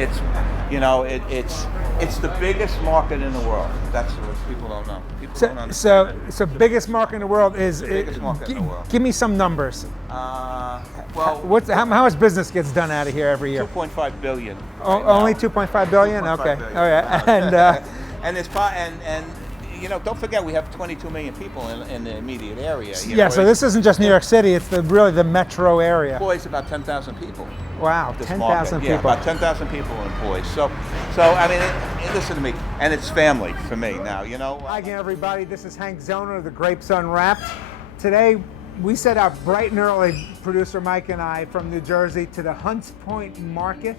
it's it's the biggest market in the world. That's what people don't know. People don't understand. So biggest market in the world is. The biggest market in the world. Give me some numbers. Well, how much business gets done out of here every year? 2.5 billion. Only 2.5 billion. 2.5 Okay. billion. Oh yeah. And it's don't forget we have 22 million people in the immediate area. So this isn't just New York City; it's really the metro area. Employs about 10,000 people. Wow, 10,000 people. Yeah, about 10,000 people employed. So I mean, listen to me, and it's family for me now. Hi again, everybody. This is Hank Zoner of the Grapes Unwrapped. Today we set out bright and early, producer Mike and I, from New Jersey to the Hunts Point Market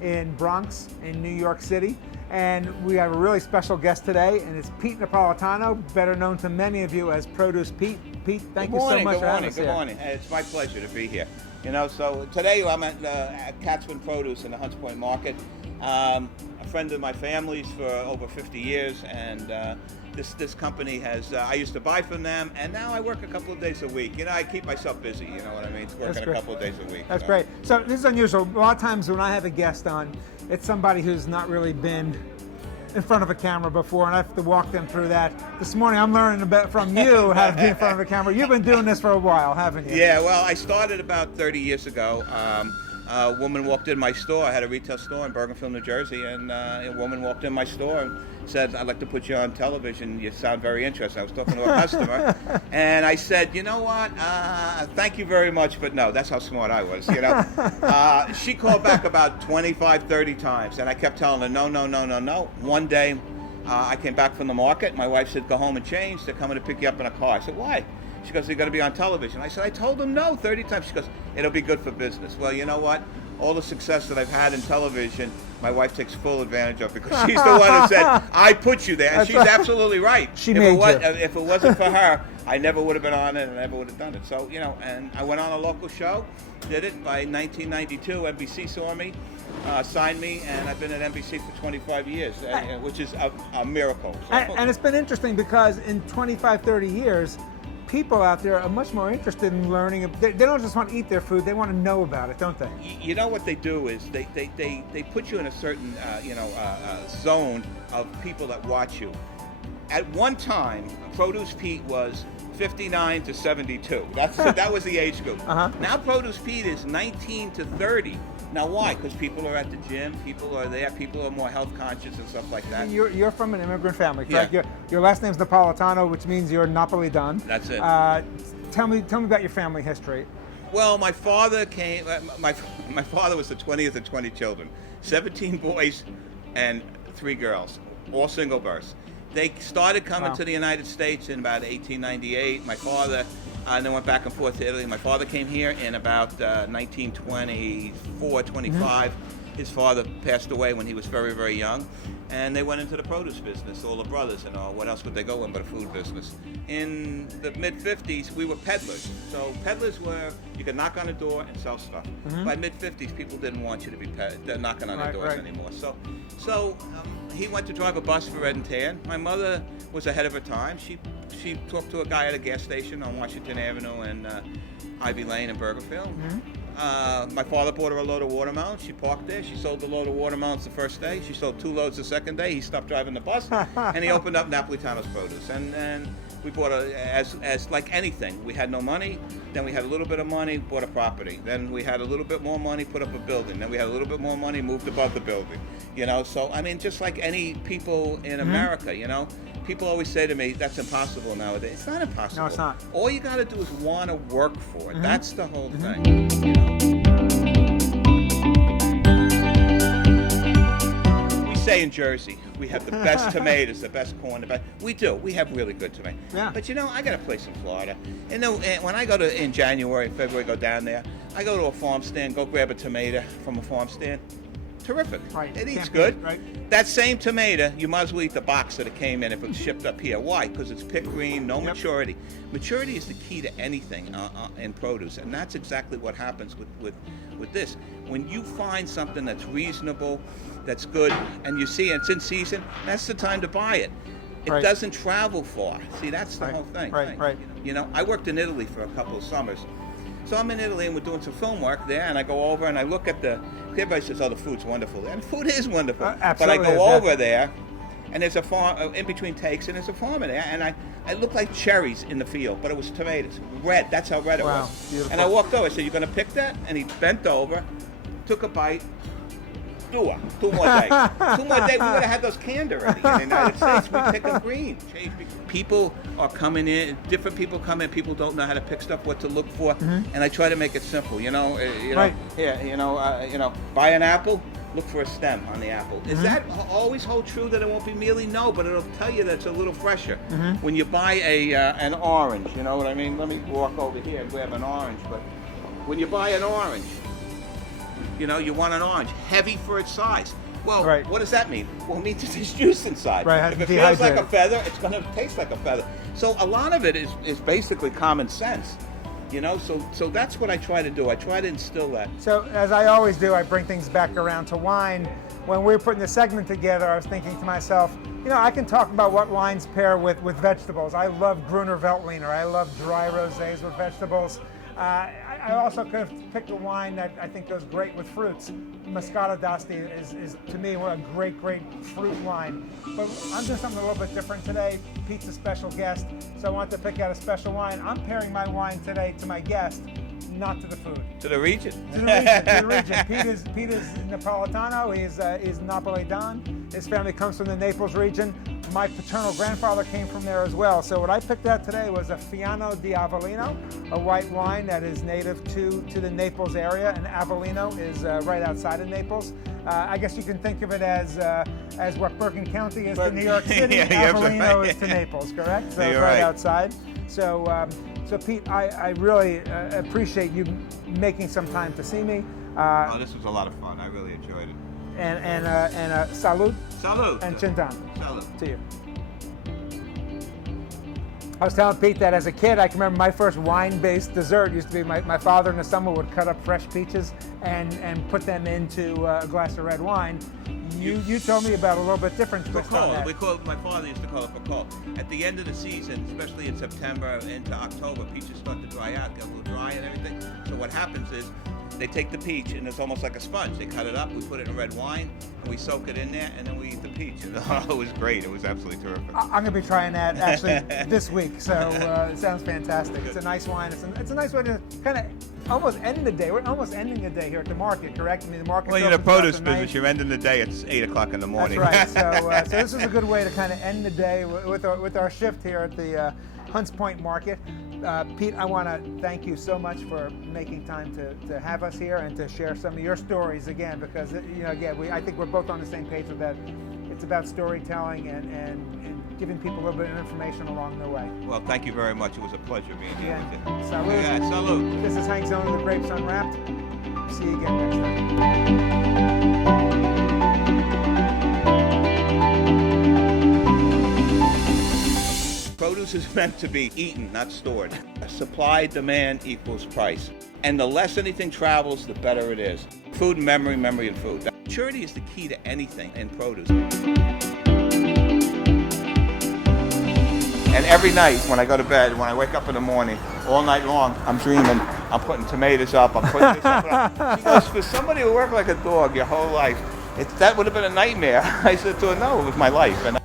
in Bronx in New York City. And we have a really special guest today, and it's Pete Napolitano, better known to many of you as ProducePete. Pete, thank you so much for having us here. Good morning. It's my pleasure to be here. So today I'm at Katzman Produce in the Hunts Point Market. A friend of my family's for over 50 years, and this company has, I used to buy from them, and now I work a couple of days a week. I keep myself busy, you know what I mean? It's working a couple of days a week. That's great. So this is unusual. A lot of times when I have a guest on, it's somebody who's not really been in front of a camera before, and I have to walk them through that. This morning I'm learning a bit from you how to be in front of a camera. You've been doing this for a while, haven't you? Yeah, well, I started about 30 years ago. A woman walked in my store. I had a retail store in Bergenfield, New Jersey, and a woman walked in my store and said, "I'd like to put you on television. You sound very interesting." I was talking to a customer, and I said, "You know what? Thank you very much, but no." That's how smart I was, She called back about 25, 30 times, and I kept telling her, no. One day, I came back from the market. My wife said, "Go home and change. They're coming to pick you up in a car." I said, "Why?" She goes, "You're going to be on television." I said, "I told them no 30 times." She goes, "It'll be good for business." Well, you know what? All the success that I've had in television, my wife takes full advantage of because she's the one who said, "I put you there." And she's absolutely right. If it wasn't for her, I never would have been on it and never would have done it. So, and I went on a local show, did it by 1992. NBC saw me, signed me, and I've been at NBC for 25 years, which is a miracle. So. And it's been interesting because in 25, 30 years, people out there are much more interested in learning. They don't just want to eat their food; they want to know about it, don't they? You know what they do is they put you in a certain zone of people that watch you. At one time, ProducePete was 59 to 72. That was the age group. Now ProducePete is 19 to 30. Now why? Because people are at the gym, people are there, people are more health conscious and stuff like that. You're from an immigrant family, correct? Yeah. Your last name's Napolitano, which means you're Napolitan. That's it. Tell me about your family history. Well, my father came. My father was the 20th of 20 children, 17 boys and 3 girls, all single births. They started coming to the United States in about 1898. My father, and then went back and forth to Italy. My father came here in about 1924, 25. His father passed away when he was very, very young. And they went into the produce business, all the brothers and all. What else would they go in but a food business? In the mid-50s, we were peddlers. So peddlers were, you could knock on a door and sell stuff. By mid-50s, people didn't want you to be knocking on their doors anymore. So he went to drive a bus for Red and Tan. My mother was ahead of her time. She talked to a guy at a gas station on Washington Avenue and Ivy Lane in Bergenfield. My father bought her a load of watermelons. She parked there. She sold the load of watermelons the first day. She sold 2 loads the second day. He stopped driving the bus, and he opened up Napolitano's Produce. And we bought as like anything. We had no money. Then we had a little bit of money, bought a property. Then we had a little bit more money, put up a building. Then we had a little bit more money, moved above the building. So I mean, just like any people in America, people always say to me, "That's impossible nowadays." It's not impossible. No, it's not. All you got to do is want to work for it. That's the whole thing. We say in Jersey, we have the best tomatoes, the best corn, the best. We do. We have really good tomatoes. Yeah. But I got a place in Florida. And when I go in January, February, go down there, I go to a farm stand, go grab a tomato from a farm stand. Terrific. Right. It eats good. Right. That same tomato, you might as well eat the box that it came in if it was shipped up here. Why? Because it's picked green, no maturity. Maturity is the key to anything in produce, and that's exactly what happens with this. When you find something that's reasonable, that's good, and you see it's in season, that's the time to buy it. It doesn't travel far. See, that's the whole thing. Right. I worked in Italy for a couple of summers. So I'm in Italy and we're doing some film work there, and I go over and I look at the everybody says, oh, the food's wonderful. And the food is wonderful. But I Absolutely go is, over there, and there's a farm, in between takes, and there's a farmer there. And I looked like cherries in the field, but it was tomatoes. Red, that's how red it Wow, was. beautiful. And I walked over, I said, you're going to pick that? And he bent over, took a bite. Two more days. 2 more days. We would have had those canned already in the United States. We pick them green. People are coming in. Different people come in. People don't know how to pick stuff, what to look for, and I try to make it simple. Right. Here, buy an apple. Look for a stem on the apple. Is that always hold true that it won't be mealy? No, but it'll tell you that it's a little fresher. When you buy an orange, you know what I mean? Let me walk over here and grab an orange. But when you buy an orange, you want an orange, heavy for its size. Well, right. What does that mean? Well, it means there's juice inside. Right, if it feels like a feather, it's going to taste like a feather. So a lot of it is basically common sense. So that's what I try to do. I try to instill that. So as I always do, I bring things back around to wine. When we were putting the segment together, I was thinking to myself, I can talk about what wines pair with vegetables. I love Gruner Veltliner. I love dry rosés with vegetables. I also could have picked a wine that I think goes great with fruits. Moscato d'Asti is to me a great fruit wine. But I'm doing something a little bit different today. Pete's a special guest, so I wanted to pick out a special wine. I'm pairing my wine today to my guest, not to the food. To the region. To the region. Pete is Napolitano. He's Napolitan. His family comes from the Naples region. My paternal grandfather came from there as well. So what I picked out today was a Fiano di Avellino, a white wine that is native to the Naples area, and Avellino is right outside of Naples. I guess you can think of it as what Bergen County is to New York City. Avellino is to Naples, correct? So it's right outside. So Pete, I really appreciate you making some time to see me. This was a lot of fun. I really enjoyed it. And salud. Salud. And chintan. Salud. To you. I was telling Pete that as a kid, I can remember my first wine-based dessert used to be my father in the summer would cut up fresh peaches and put them into a glass of red wine. You told me about a little bit different twist on that. My father used to call it Bacall. At the end of the season, especially in September into October, peaches start to dry out, get a little dry and everything. So what happens is they take the peach and it's almost like a sponge. They cut it up, we put it in red wine, and we soak it in there, and then we eat the peach. It was great. It was absolutely terrific. I'm going to be trying that actually this week, so it sounds fantastic. It's a nice wine. It's a nice way to kind of almost end the day. We're almost ending the day here at the market, correct? I mean, the market. Well, you're in the produce business. You're ending the day at 8 o'clock in the morning. That's right. So this is a good way to kind of end the day with our shift here at the Hunts Point Market. Pete, I want to thank you so much for making time to have us here and to share some of your stories again, because I think we're both on the same page with that. It's about storytelling and giving people a little bit of information along the way. Well, thank you very much. It was a pleasure being here with you. Salud. Yeah, salud. This is Hank Zone of the Grapes Unwrapped. See you again next time. Produce is meant to be eaten, not stored. Supply, demand equals price. And the less anything travels, the better it is. Food and memory, memory and food. Maturity is the key to anything in produce. And every night when I go to bed, when I wake up in the morning, all night long, I'm dreaming, I'm putting tomatoes up, I'm putting this up. She goes, for somebody who worked like a dog your whole life, that would have been a nightmare. I said to her, no, it was my life. And